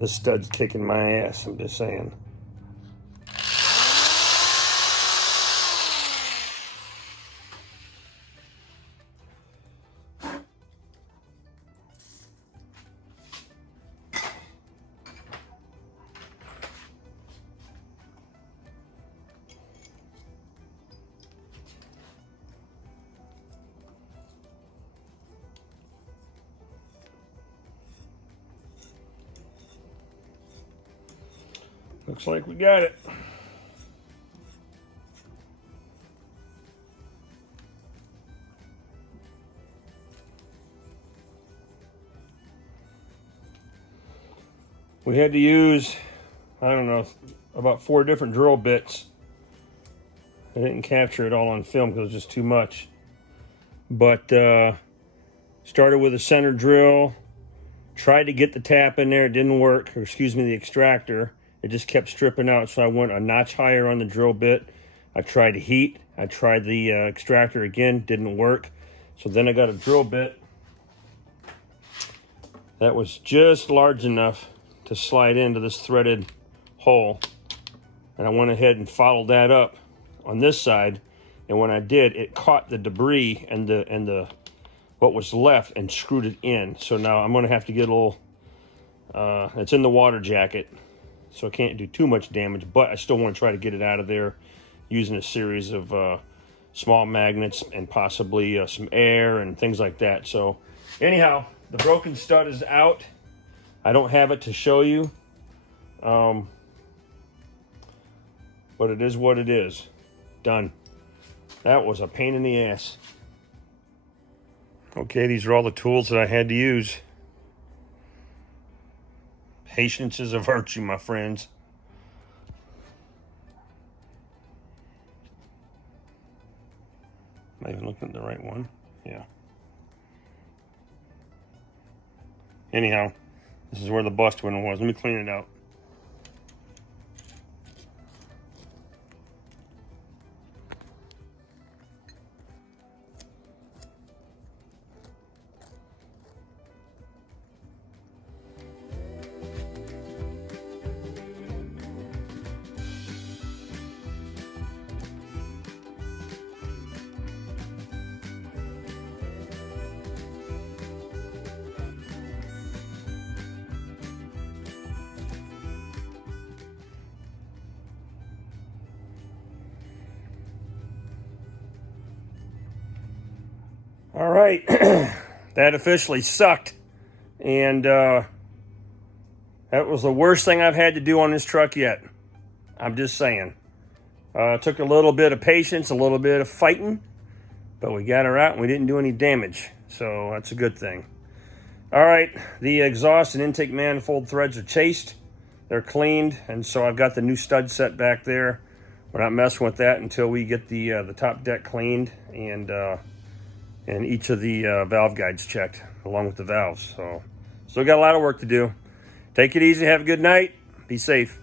This stud's kicking my ass, I'm just saying. Looks like we got it. We had to use, I don't know, about 4 different drill bits. I didn't capture it all on film because it was just too much. But started with a center drill, tried to get the tap in there, it didn't work, or excuse me, the extractor. It just kept stripping out, so I went a notch higher on the drill bit. I tried heat. I tried the extractor again, didn't work. So then I got a drill bit that was just large enough to slide into this threaded hole. And I went ahead and followed that up on this side. And when I did, it caught the debris and the what was left and screwed it in. So now I'm gonna have to get a little, it's in the water jacket, so I can't do too much damage, but I still want to try to get it out of there using a series of small magnets and possibly some air and things like that. So anyhow, the broken stud is out. I don't have it to show you, but it is what it is. Done. That was a pain in the ass. Okay, these are all the tools that I had to use. Patience is a virtue, my friends. Am I even looking at the right one? Yeah. Anyhow, this is where the bust one was. Let me clean it out. All right, that officially sucked, and that was the worst thing I've had to do on this truck yet. I'm just saying. It took a little bit of patience, a little bit of fighting, but we got her out and we didn't do any damage, so that's a good thing. All right, the exhaust and intake manifold threads are chased. They're cleaned, and so I've got the new stud set back there. We're not messing with that until we get the top deck cleaned and each of the valve guides checked along with the valves. So still got a lot of work to do. Take it easy, have a good night, be safe.